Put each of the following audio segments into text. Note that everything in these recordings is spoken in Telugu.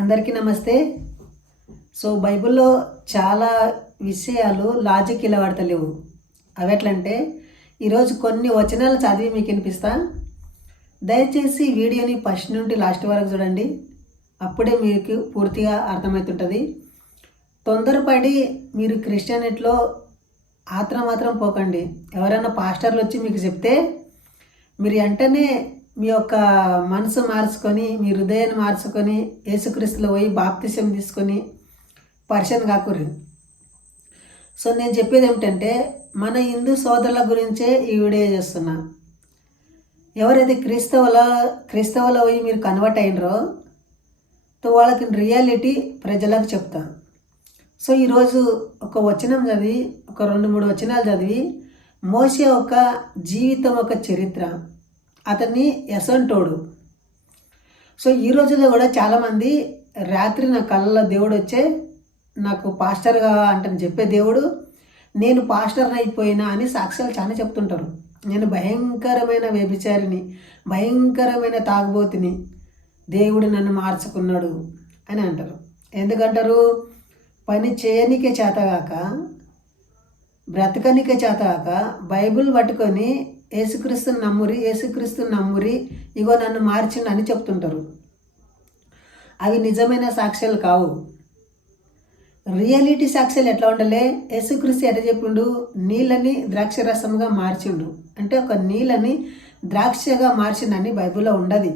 అందరికీ నమస్తే. బైబిల్లో చాలా విషయాలు లాజిక్ ఇలా పడతలేవు. అవి ఎట్లంటే ఈరోజు కొన్ని వచనాలు చదివి మీకు వినిపిస్తా. దయచేసి వీడియోని ఫస్ట్ నుండి లాస్ట్ వరకు చూడండి. అప్పుడే మీకు పూర్తిగా అర్థమవుతుంటుంది. తొందరపడి మీరు క్రిస్టియానిటీలో మాత్రం పోకండి. ఎవరైనా పాస్టర్లు వచ్చి మీకు చెప్తే మీరు వెంటనే మీ యొక్క మనసు మార్చుకొని, మీ హృదయాన్ని మార్చుకొని, యేసుక్రీస్తులో పోయి బాప్తిసం తీసుకొని పరిశన్ కాకుర్రి. నేను చెప్పేది ఏమిటంటే, మన హిందూ సోదరుల గురించే ఈ వీడియో చేస్తున్నా. ఎవరైతే క్రైస్తవులో పోయి మీరు కన్వర్ట్ అయినరో వాళ్ళకి రియాలిటీ ప్రజలకు చెప్తా. ఈరోజు ఒక వచనం చదివి, ఒక 2-3 వచనాలు చదివి, మోషే ఒక జీవితం, ఒక చరిత్ర, అతన్ని ఎసంటోడు. ఈ రోజుల్లో కూడా చాలామంది రాత్రి నా కళ్ళలో దేవుడు వచ్చే నాకు పాస్టర్గా అంటే చెప్పే దేవుడు, నేను పాస్టర్ని అయిపోయినా అని సాక్ష్యాలు చాలా చెప్తుంటారు. నేను భయంకరమైన వ్యభిచారిని, భయంకరమైన తాగుబోతుని, దేవుడు నన్ను మార్చుకున్నాడు అని అంటారు. ఎందుకంటారు? పని చేయనికే చేతగాక, బ్రతకనికే చేతగాక బైబిల్ పట్టుకొని యేసుక్రీస్తుని నమ్మురి, ఇగో నన్ను మార్చిండు అని చెప్తుంటారు. అవి నిజమైన సాక్ష్యాలు కావు. రియాలిటీ సాక్ష్యాలు ఎట్లా ఉండాలి? యేసుక్రీస్తు ఎట్లా చెప్పిండు? నీళ్ళని ద్రాక్షరసంగా మార్చిండు అంటే ఒక నీళ్ళని ద్రాక్షగా మార్చిండని బైబిల్లో ఉండదు.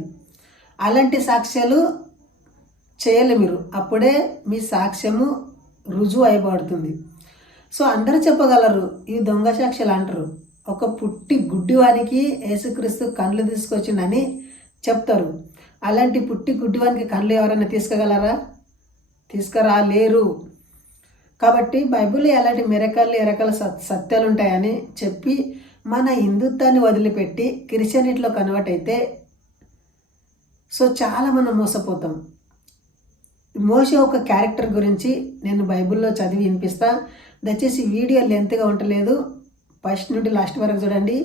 అలాంటి సాక్ష్యాలు చేయాలి మీరు, అప్పుడే మీ సాక్ష్యము రుజువు అయిపడుతుంది. అందరూ చెప్పగలరు ఇవి దొంగ సాక్ష్యాలు అంటారు. ఒక పుట్టి గుడ్డివానికి యేసుక్రీస్తు కళ్ళు తీసుకొచ్చిండని చెప్తారు. అలాంటి పుట్టి గుడ్డివానికి కళ్ళు ఎవరైనా తీసుకుగలరా? తీసుకురాలేరు. కాబట్టి బైబిల్లో ఎలాంటి ఎరకల సత్యాలు ఉంటాయని చెప్పి మన హిందుత్వాన్ని వదిలిపెట్టి క్రిస్టియానిటీలో కన్వర్ట్ అయితే చాలా మనం మోసపోతాం. మోషే ఒక క్యారెక్టర్ గురించి నేను బైబిల్లో చదివి వినిపిస్తా. దయచేసి వీడియో లెంత్గా ఉండలేదు, ఫస్ట్ నుండి లాస్ట్ వరకు చూడండి.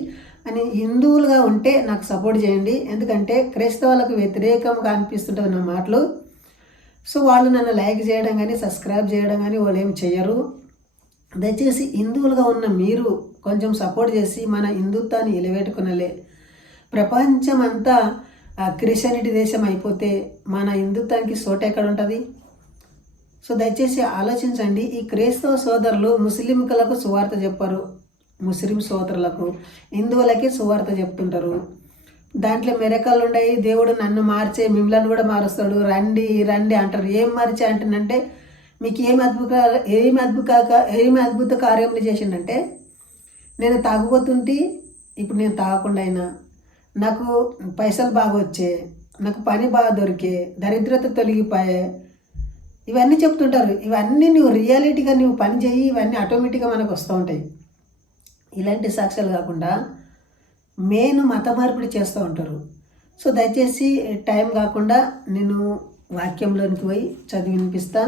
అని హిందువులుగా ఉంటే నాకు సపోర్ట్ చేయండి. ఎందుకంటే క్రైస్తవులకు వ్యతిరేకంగా అనిపిస్తుంటుంది నా మాటలు. వాళ్ళు నన్ను లైక్ చేయడం కానీ, సబ్స్క్రైబ్ చేయడం కానీ వాళ్ళు ఏం చేయరు. దయచేసి హిందువులుగా ఉన్న మీరు కొంచెం సపోర్ట్ చేసి మన హిందుత్వాన్ని ఎలివేటుకునలే. ప్రపంచం అంతా క్రిస్టియానిటీ దేశం అయిపోతే మన హిందుత్వానికి చోట ఎక్కడ ఉంటుంది? దయచేసి ఆలోచించండి. ఈ క్రైస్తవ సోదరులు ముస్లింలకు సువార్త చెప్పారు, ముస్లిం సోదరులకు, హిందువులకి సువార్త చెప్తుంటారు. దాంట్లో మెరకలు ఉన్నాయి. దేవుడు నన్ను మార్చే మిమ్మల్ని కూడా మారుస్తాడు, రండి రండి అంటారు. ఏం మార్చే అంటున్నంటే మీకు ఏమి అద్భుత కార్యములు చేసిండంటే, నేను తాగుబోతుంటే ఇప్పుడు నేను తాగకుండా అయినా, నాకు పైసలు బాగా వచ్చే, నాకు పని బాగా దొరికే, దరిద్రత తొలగిపోయే, ఇవన్నీ చెప్తుంటారు. ఇవన్నీ నువ్వు రియాలిటీగా నువ్వు పని చేయి, ఇవన్నీ ఆటోమేటిక్గా మనకు వస్తూ ఉంటాయి. ఇలాంటి సాక్ష్యాలు కాకుండా మెయిన్ మత మార్పిడి చేస్తూ ఉంటారు. దయచేసి టైం కాకుండా నేను వాక్యంలోనికి పోయి చదివి వినిపిస్తా.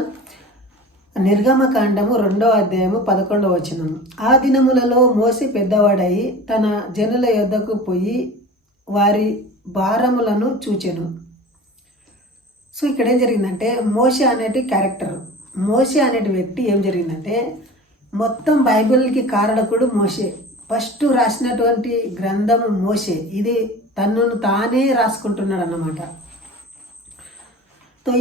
నిర్గమకాండము 2వ అధ్యాయము 11వ వచనం. ఆ దినములలో మోసే పెద్దవాడై తన జనుల యొద్దకు పోయి వారి భారములను చూచెను. ఇక్కడ ఏం జరిగిందంటే, మోషే అనేటి క్యారెక్టర్, మోషే అనేటి వ్యక్తి ఏం జరిగిందంటే, మొత్తం బైబిల్కి కారకుడు మోషే. ఫస్ట్ రాసినటువంటి గ్రంథము మోషే. ఇది తనను తానే రాసుకుంటున్నాడు అన్నమాట.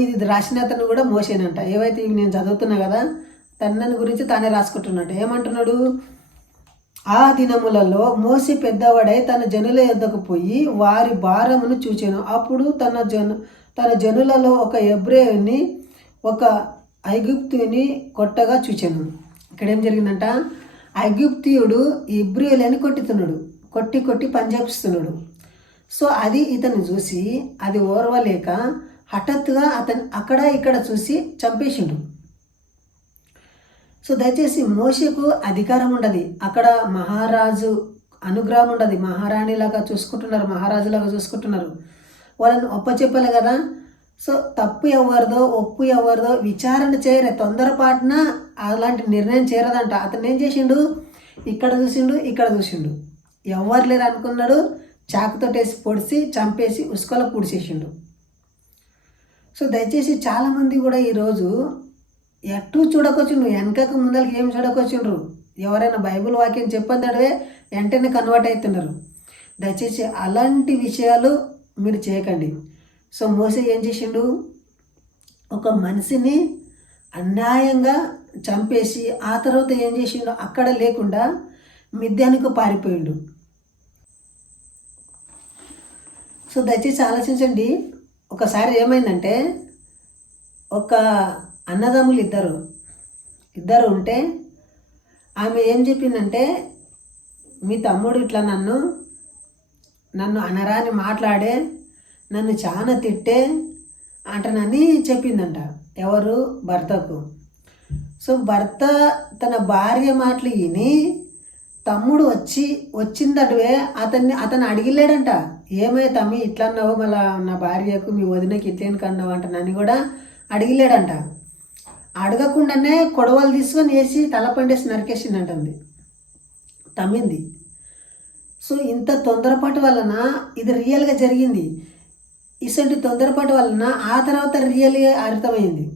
ఇది రాసిన అతను కూడా మోసేనంట. ఏవైతే ఇవి నేను చదువుతున్నా కదా, తనను గురించి తానే రాసుకుంటున్నాడు. ఏమంటున్నాడు? ఆ దినములలో మోసే పెద్దవాడై తన జనుల యొద్దకు పోయి వారి భారమును చూచెను. అప్పుడు తన జనులలో ఒక హెబ్రేయుని, ఒక ఐగుప్తుని కొట్టగా చూచెను. ఇక్కడ ఏం జరిగిందంట? ఐగుప్తియుడు హెబ్రేయులని కొట్టుతున్నాడు, కొట్టి పనిచేపిస్తున్నాడు. అది ఇతను చూసి అది ఓర్వలేక హఠాత్తుగా అతను అక్కడ ఇక్కడ చూసి చంపేసిండు. దయచేసి మోషేకు అధికారం ఉండదు, అక్కడ మహారాజు అనుగ్రహం ఉండదు. మహారాణిలాగా చూసుకుంటున్నారు, మహారాజులాగా చూసుకుంటున్నారు. వాళ్ళని ఒప్పచెప్పాలి కదా. తప్పు ఎవరిదో ఒప్పు ఎవరిదో విచారణ చేయరే, తొందరపాటున అలాంటి నిర్ణయం చేరదంట. అతను ఏం చేసిండు? ఇక్కడ చూసిండు, ఎవరు లేరు అనుకున్నాడు. చాకుతోటేసి పొడిచి చంపేసి ఉసుకలో పూడ్చేసిండు. సో దయచేసి చాలామంది కూడా ఈరోజు ఎటు చూడకొచ్చిండ్రు, వెనకకు ముందరికి ఏం చూడకొచ్చిండ్రు. ఎవరైనా బైబిల్ వాక్యం చెప్పందడే వెంటనే కన్వర్ట్ అవుతున్నారు. దయచేసి అలాంటి విషయాలు మీరు చేయకండి. సో మోసే ఏం చేసిండు, ఒక మనిషిని అన్యాయంగా చంపేసి ఆ తర్వాత ఏం చేసిండు, అక్కడ లేకుండా మిద్యానికి పారిపోయిండు. సో దయచేసి ఆలోచించండి. ఒకసారి ఏమైందంటే, ఒక అన్నదమ్ములు ఇద్దరు ఉంటే ఆమె ఏం చెప్పిందంటే, మీ తమ్ముడు ఇట్లా నన్ను అనరాని మాట్లాడే, నన్ను చాలా తిట్టే అంటనని చెప్పిందంట. ఎవరు? భర్తకు. సో భర్త తన భార్య మాటలు విని తమ్ముడు వచ్చిందటువే అతను అడిగిలేడంట, ఏమై తమ్మి ఇట్లా అన్నావు, మళ్ళా నా భార్యకు మీ వదినకి ఇట్లేని కన్నావు అంట నన్ను కూడా అడిగిలేడంట. అడగకుండానే కొడవలు తీసుకొని వేసి తలపండేసి నరికేసిందంటుంది, తమ్మింది. సో ఇంత తొందరపాటు వలన ఇది రియల్గా జరిగింది. ఇసంటి తొందరపాటు వలన ఆ తర్వాత రియల్గా అర్థమైంది.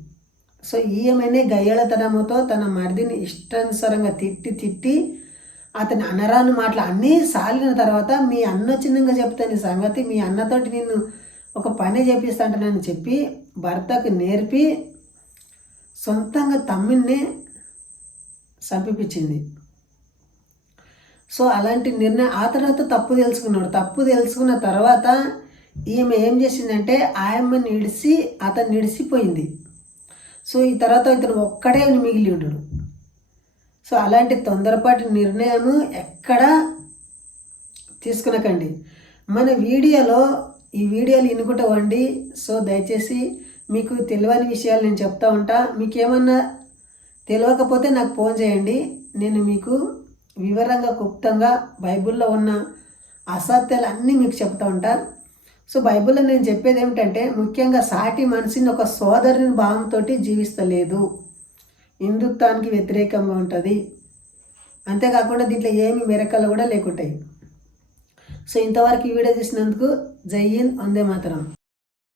సో ఈమెనే గయ్యళతనముతో తన మరిదిని ఇష్టానుసారంగా తిట్టి అతని అనరాని మాటలు అన్నీ సాలిన తర్వాత, మీ అన్న చిన్నగా చెప్తాను సంగతి, మీ అన్నతోటి నేను ఒక పని చేపిస్తాంటానని చెప్పి భర్తకు నేర్పి సొంతంగా తమ్మిని చంపిపించింది. సో అలాంటి నిర్ణయం ఆ తర్వాత తప్పు తెలుసుకున్న తర్వాత ఈమె ఏం చేసిందంటే ఆయమ్మని అతను నిడిసిపోయింది. సో ఈ తర్వాత ఇతను ఒక్కడే మిగిలి ఉంటాడు. సో అలాంటి తొందరపాటి నిర్ణయం ఎక్కడా తీసుకునకండి. మన ఈ వీడియోలు ఇనుకుంటూ వండి. సో దయచేసి మీకు తెలియని విషయాలు నేను చెప్తా ఉంటా. మీకు ఏమన్నా తెలియకపోతే నాకు ఫోన్ చేయండి, నేను మీకు వివరంగా క్లుప్తంగా బైబిల్లో ఉన్న అసత్యాలు అన్నీ మీకు చెప్తా ఉంటా. సో బైబిల్లో నేను చెప్పేది ఏమిటంటే, ముఖ్యంగా సాటి మనిషిని ఒక సోదరుని భావంతో జీవిస్తలేదు, హిందుత్వానికి వ్యతిరేకంగా ఉంటుంది. అంతేకాకుండా దీంట్లో ఏమి మెరకలు కూడా లేకుంటాయి. సో ఇంతవరకు ఈ వీడియో చేసినందుకు జై హింద్, వందే మాతరం.